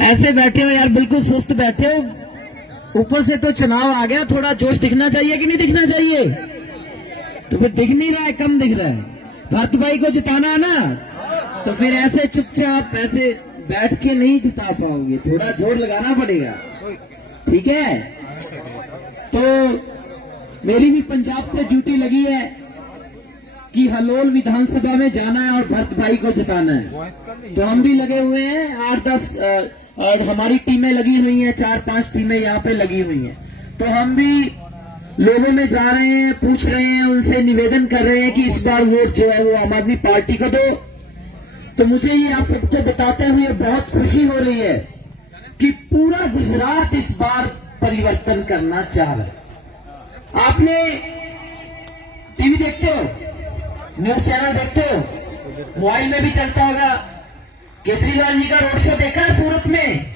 ऐसे बैठे हो यार, बिल्कुल सुस्त बैठे हो। ऊपर से तो चुनाव आ गया, थोड़ा जोश दिखना चाहिए कि नहीं दिखना चाहिए? तो फिर दिख नहीं रहा है, कम दिख रहा है। भरत भाई को जिताना है ना, तो फिर ऐसे चुपचाप ऐसे बैठ के नहीं जिता पाओगे, थोड़ा जोर लगाना पड़ेगा, ठीक है? तो मेरी भी पंजाब से ड्यूटी लगी है कि हलोल विधानसभा में जाना है और भरत भाई को जिताना है। तो हम भी लगे हुए हैं, 8-10 और हमारी टीमें लगी हुई हैं, 4-5 टीमें यहाँ पे लगी हुई हैं। तो हम भी लोगों में जा रहे हैं, पूछ रहे हैं, उनसे निवेदन कर रहे हैं कि इस बार वोट जो है वो आम आदमी पार्टी को दो। तो मुझे ये आप सबको बताते हुए बहुत खुशी हो रही है कि पूरा गुजरात इस बार परिवर्तन करना चाह रहा है। आपने टीवी देखते हो, न्यूज चैनल देखते हो, मोबाइल में भी चलता होगा। केजरीवाल जी का रोड शो देखा है सूरत में?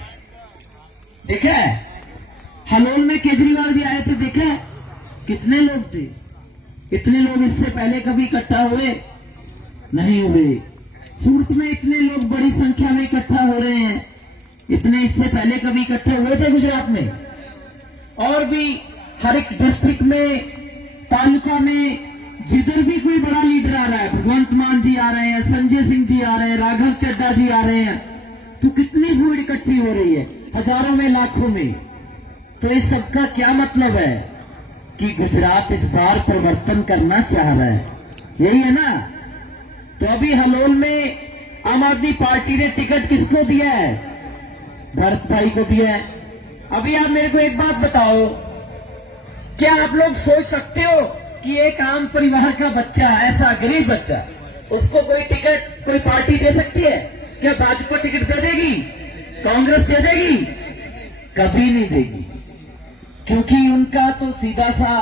देखा है? हलोल में केजरीवाल जी आए थे, देखा है? कितने लोग थे? इतने लोग इससे पहले कभी इकट्ठा हुए नहीं हुए। सूरत में इतने लोग बड़ी संख्या में इकट्ठा हो रहे हैं, इतने इससे पहले कभी इकट्ठे हुए थे गुजरात में? और भी हर एक डिस्ट्रिक्ट में, तालुका में, जिधर भी कोई बड़ा लीडर आ रहा है, भगवंत मान जी आ रहे हैं, संजय सिंह जी आ रहे हैं, राघव चड्ढा जी आ रहे हैं, तो कितनी भीड़ इकट्ठी हो रही है, हजारों में, लाखों में। तो इस सबका क्या मतलब है कि गुजरात इस बार परिवर्तन करना चाह रहा है, यही है ना? तो अभी हलोल में आम आदमी पार्टी ने टिकट किसको दिया है? भरत भाई को दिया है। अभी आप मेरे को एक बात बताओ, क्या आप लोग सोच सकते हो कि एक आम परिवार का बच्चा, ऐसा गरीब बच्चा, उसको कोई टिकट कोई पार्टी दे सकती है? क्या भाजपा टिकट दे देगी? कांग्रेस दे देगी? कभी नहीं देगी, क्योंकि उनका तो सीधा सा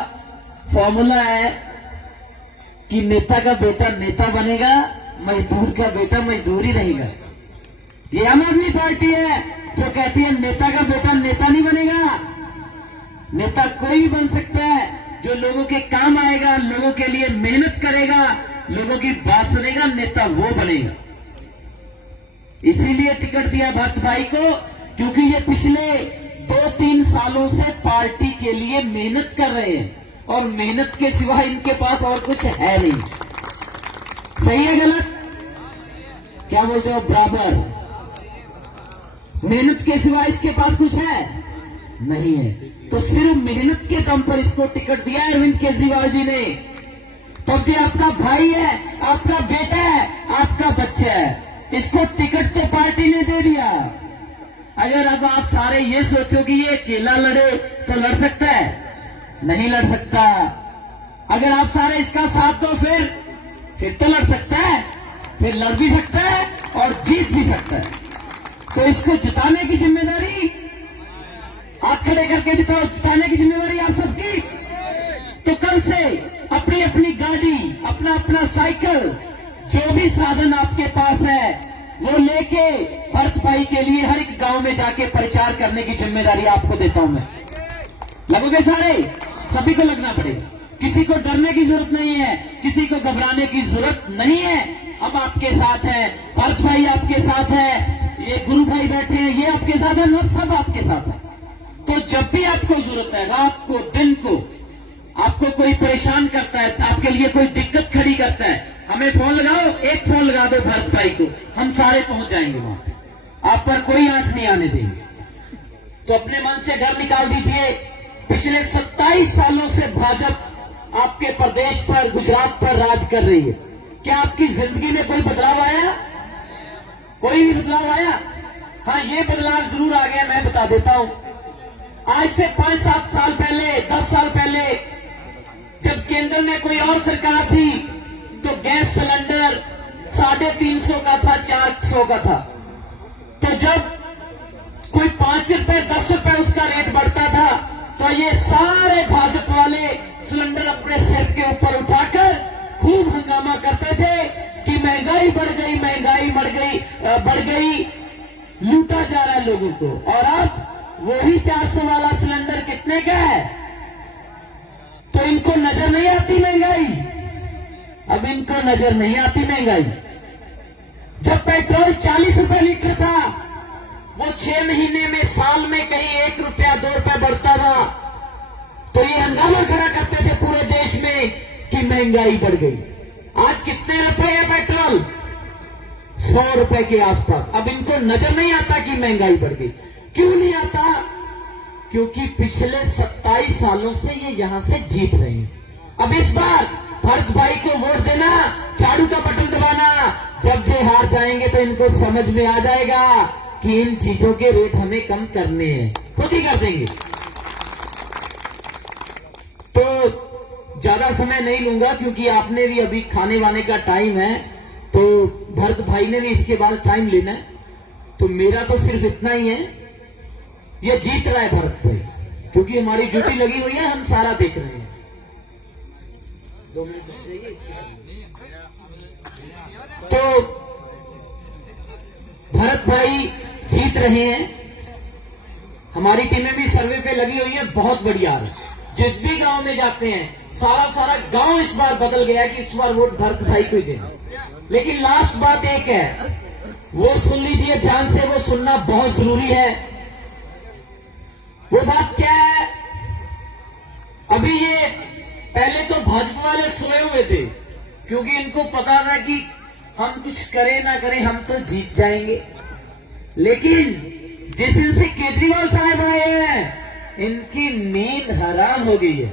फॉर्मूला है कि नेता का बेटा नेता बनेगा, मजदूर का बेटा मजदूर ही रहेगा। ये आम आदमी पार्टी है जो कहती है नेता का बेटा नेता नहीं बनेगा। नेता कोई बन सकता है जो लोगों के काम आएगा, लोगों के लिए मेहनत करेगा, लोगों की बात सुनेगा, नेता वो बनेगा। इसीलिए टिकट दिया भरत भाई को, क्योंकि ये पिछले 2-3 सालों से पार्टी के लिए मेहनत कर रहे हैं और मेहनत के सिवा इनके पास और कुछ है नहीं। सही है गलत? क्या बोलते हो? बराबर। मेहनत के सिवा इसके पास कुछ है नहीं है। तो सिर्फ मेहनत के दम पर इसको टिकट दिया है अरविंद केजरीवाल जी ने। तो ये आपका भाई है, आपका बेटा है, आपका बच्चा है, इसको टिकट तो पार्टी ने दे दिया। अगर अब आप सारे ये सोचो कि ये अकेला लड़े तो लड़ सकता है? नहीं लड़ सकता। अगर आप सारे इसका साथ दो फिर तो लड़ सकता है, फिर लड़ भी सकता है और जीत भी सकता है। तो इसको जिताने की जिम्मेदारी, हाथ खड़े करके बताओ, जिताने की जिम्मेदारी आप सबकी। तो कल से अपनी अपनी गाड़ी, अपना अपना साइकिल, जो भी साधन आपके पास है वो लेके भरत भाई के लिए हर एक गांव में जाके प्रचार करने की जिम्मेदारी आपको देता हूं मैं। लगोगे सारे? सभी को लगना पड़ेगा। किसी को डरने की जरूरत नहीं है, किसी को घबराने की जरूरत नहीं है। हम आपके साथ हैं, भरत भाई आपके साथ है, ये गुरु भाई बैठे हैं, ये आपके साथ है, हम सब आपके साथ हैं। तो जब भी आपको जरूरत है, रात को, दिन को, आपको कोई परेशान करता है, आपके लिए कोई दिक्कत खड़ी करता है, हमें फोन लगाओ, एक फोन लगा दो भरत भाई को, हम सारे पहुंच जाएंगे वहां पे, आप पर कोई आंच नहीं आने देंगे। तो अपने मन से डर निकाल दीजिए। पिछले 27 सालों से भाजपा आपके प्रदेश पर, गुजरात पर राज कर रही है। क्या आपकी जिंदगी में कोई बदलाव आया? कोई भी बदलाव आया? हाँ, ये बदलाव जरूर आ गया, मैं बता देता हूं। आज से 5-7 साल पहले, 10 साल पहले, जब केंद्र में कोई और सरकार थी तो गैस सिलेंडर 350 का था, 400 का था। तो जब कोई 5 रुपए, 10 रुपए उसका रेट बढ़ता था तो ये सारे भाजपा वाले सिलेंडर अपने सिर के ऊपर उठाकर खूब हंगामा करते थे कि महंगाई बढ़ गई, महंगाई बढ़ गई, लूटा जा रहा है लोगों को। और अब वही 400 वाला सिलेंडर कितने का है? तो इनको नजर नहीं आती महंगाई। अब इनको नजर नहीं आती महंगाई। जब पेट्रोल 40 रुपए लीटर था वो 6 महीने में, साल में कहीं 1 रुपया 2 रुपया बढ़ता था तो ये हंगामा खड़ा करते थे पूरे देश में कि महंगाई बढ़ गई। आज कितने रुपए है पेट्रोल? 100 रुपए के आसपास। अब इनको नजर नहीं आता कि महंगाई बढ़ गई। क्यों नहीं आता? क्योंकि पिछले 27 सालों से ये यहां से जीत रहे हैं। अब इस बार भरत भाई को वोट देना, झाड़ू का बटन दबाना। जब ये हार जाएंगे तो इनको समझ में आ जाएगा कि इन चीजों के रेट हमें कम करने हैं, खुद ही कर देंगे। तो ज्यादा समय नहीं लूंगा क्योंकि आपने भी अभी खाने वाने का टाइम है, तो भरत भाई ने भी इसके बाद टाइम लेना है। तो मेरा तो सिर्फ इतना ही है, ये जीत रहा है भरत भाई, क्योंकि हमारी ड्यूटी लगी हुई है, हम सारा देख रहे हैं। 2 मिनट चाहिए इसके बाद। तो भरत भाई जीत रहे हैं। हमारी टीमें भी सर्वे पे लगी हुई है, बहुत बढ़िया है। जिस भी गांव में जाते हैं सारा गांव इस बार बदल गया कि इस बार वोट भरत भाई को ही देना। लेकिन लास्ट बात एक है, वो सुन लीजिए ध्यान से, वो सुनना बहुत जरूरी है। वो बात क्या है? अभी ये पहले तो भाजपा वाले सोए हुए थे क्योंकि इनको पता था कि हम कुछ करें ना करें हम तो जीत जाएंगे। लेकिन जिस दिन से केजरीवाल साहब आए हैं इनकी नींद हराम हो गई है।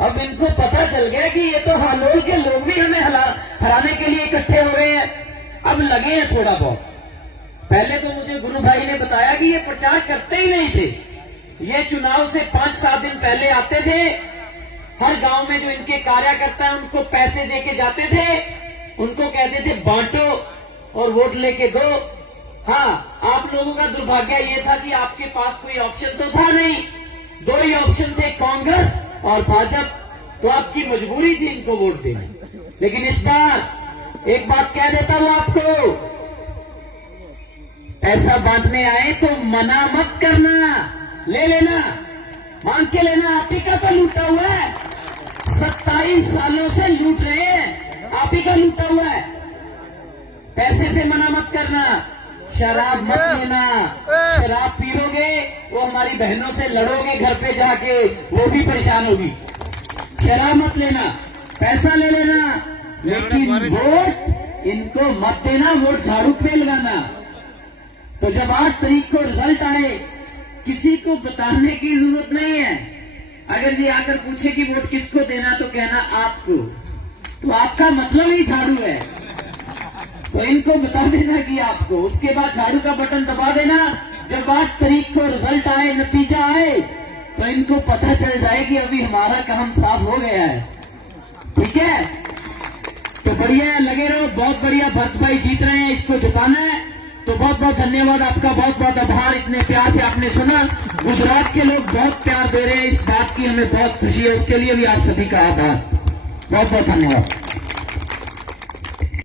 अब इनको पता चल गया कि ये तो हालोल के लोग भी हमें हराने के लिए इकट्ठे हो रहे हैं। अब लगे हैं थोड़ा बहुत। पहले तो मुझे गुरु भाई ने बताया कि ये प्रचार करते ही नहीं थे, ये चुनाव से 5-7 दिन पहले आते थे, हर गांव में जो इनके कार्यकर्ता हैं उनको पैसे देके जाते थे, उनको कहते थे बांटो और वोट लेके दो। हाँ, आप लोगों का दुर्भाग्य ये था कि आपके पास कोई ऑप्शन तो था नहीं, 2 ही ऑप्शन थे, कांग्रेस और भाजपा। तो आपकी मजबूरी थी इनको वोट देना। लेकिन इस बार एक बात कह देता हूं आपको, पैसा बांटने आए तो मना मत करना, ले लेना, मांग के लेना। आप ही का तो लूटा हुआ है, 27 सालों से लूट रहे हैं, आप ही का लूटा हुआ है। पैसे से मना मत करना। शराब मत लेना, शराब पीओगे वो हमारी बहनों से लड़ोगे घर पे जाके, वो भी परेशान होगी। शराब मत लेना, पैसा ले लेना, लेकिन वोट इनको मत देना, वोट झाड़ू पे लगाना। तो जब 8 तारीख को रिजल्ट आए, किसी को बताने की जरूरत नहीं है। अगर ये आकर पूछे कि वोट किसको देना तो कहना आपको, तो आपका मतलब ही झाड़ू है, तो इनको बता देना कि आपको। उसके बाद झाड़ू का बटन दबा देना। जब 8 तारीख को रिजल्ट आए, नतीजा आए, तो इनको पता चल जाए कि अभी हमारा काम साफ हो गया है। ठीक है, तो बढ़िया है, लगे रहो, बहुत बढ़िया। भरत भाई जीत रहे हैं, इसको जिताना है। तो बहुत बहुत धन्यवाद आपका, बहुत बहुत आभार, इतने प्यार से आपने सुना। गुजरात के लोग बहुत प्यार दे रहे हैं, इस बात की हमें बहुत खुशी है, उसके लिए भी आप सभी का आभार। बहुत बहुत धन्यवाद।